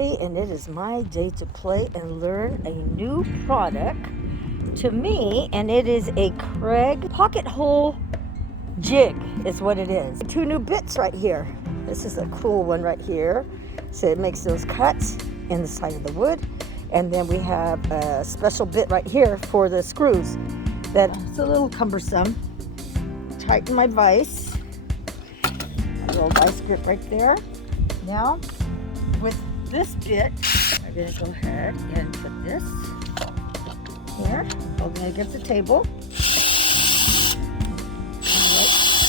And it is my day to play and learn a new product to me, and it is a Kreg pocket hole jig is what it is. 2 new bits right here. This is a cool one right here. So it makes those cuts in the side of the wood. And then we have a special bit right here for the screws. That's a little cumbersome. Tighten my vise. A little vise grip right there. Now, with this bit, I'm going to go ahead and put this here, holding it against the table.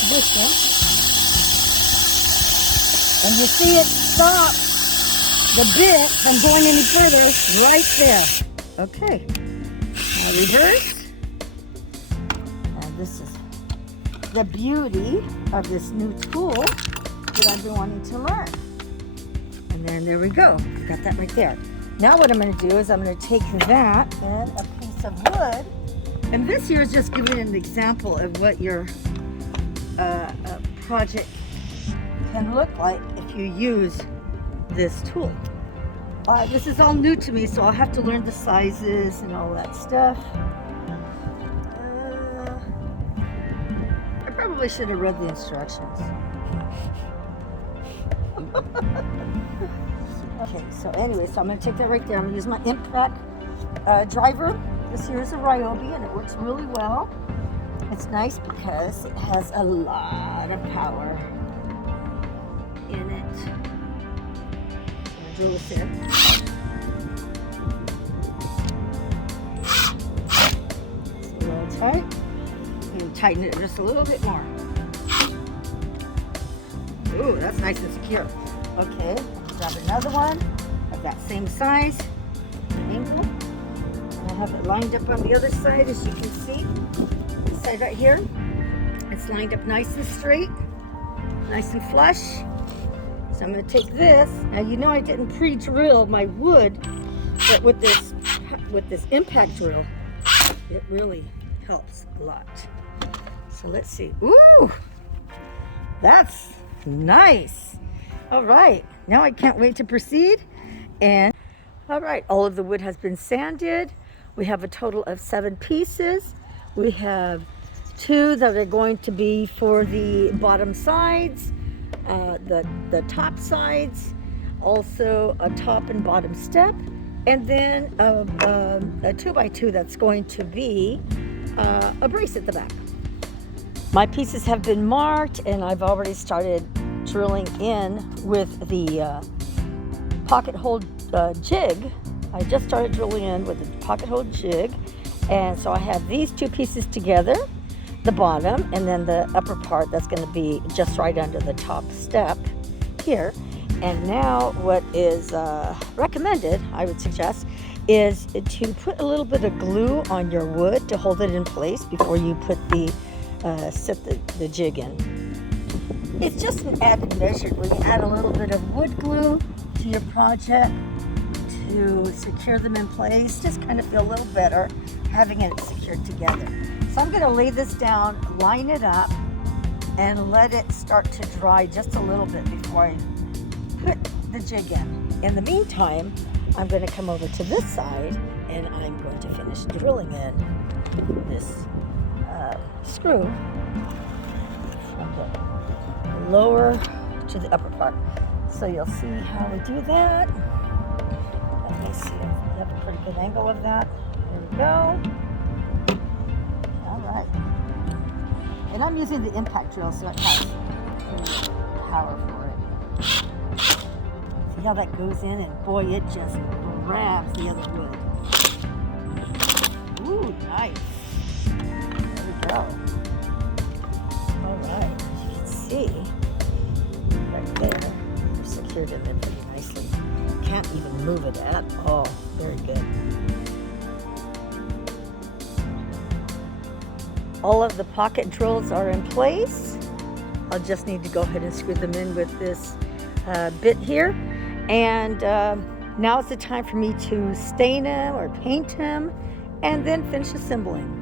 This one. And you see it stop the bit from going any further right there. Okay. Now reverse. And this is the beauty of this new tool that I've been wanting to learn. And then there we go. Got that right there. Now what I'm going to do is I'm going to take that and a piece of wood. And this here is just giving an example of what your project can look like if you use this tool. This is all new to me, so I'll have to learn the sizes and all that stuff. I probably should have read the instructions. Okay, so anyway, so I'm going to take that right there. I'm going to use my impact driver. This here is a Ryobi, and it works really well. It's nice because it has a lot of power in it. I'm going to drill this in. It's a little tight. And tighten it just a little bit more. Ooh, that's nice and secure. Okay, grab another one of that same size, angle. And I have it lined up on the other side, as you can see. This side right here, it's lined up nice and straight, nice and flush. So I'm going to take this. Now you know I didn't pre-drill my wood, but with this impact drill, it really helps a lot. So let's see. Ooh, that's nice. All right, now I can't wait to proceed. And all right, all of the wood has been sanded. We have a total of 7 pieces. We have 2 that are going to be for the bottom sides, the top sides, also a top and bottom step, and then a 2x2 that's going to be a brace at the back. My pieces have been marked, and I've already started drilling in with the pocket hole jig. I just started drilling in with the pocket hole jig, and so I have these 2 pieces together, the bottom and then the upper part that's going to be just right under the top step here. And now what is recommended, I would suggest, is to put a little bit of glue on your wood to hold it in place before you put set the jig in. It's just an added measure when you add a little bit of wood glue to your project to secure them in place. Just kind of feel a little better having it secured together. So I'm going to lay this down, line it up, and let it start to dry just a little bit before I put the jig in. In the meantime, I'm going to come over to this side and I'm going to finish drilling in this screw from the lower to the upper part. So you'll see how we do that. Let me see if we have a pretty good angle of that. There we go. All right. And I'm using the impact drill, so it has power for it. See how that goes in, and boy, it just grabs the other wood. Ooh, nice. There we go. All right, as you can see, right there, we're secured in there pretty nicely. Can't even move it at all. Very good. All of the pocket drills are in place. I'll just need to go ahead and screw them in with this bit here. And now is the time for me to stain them or paint them and then finish assembling.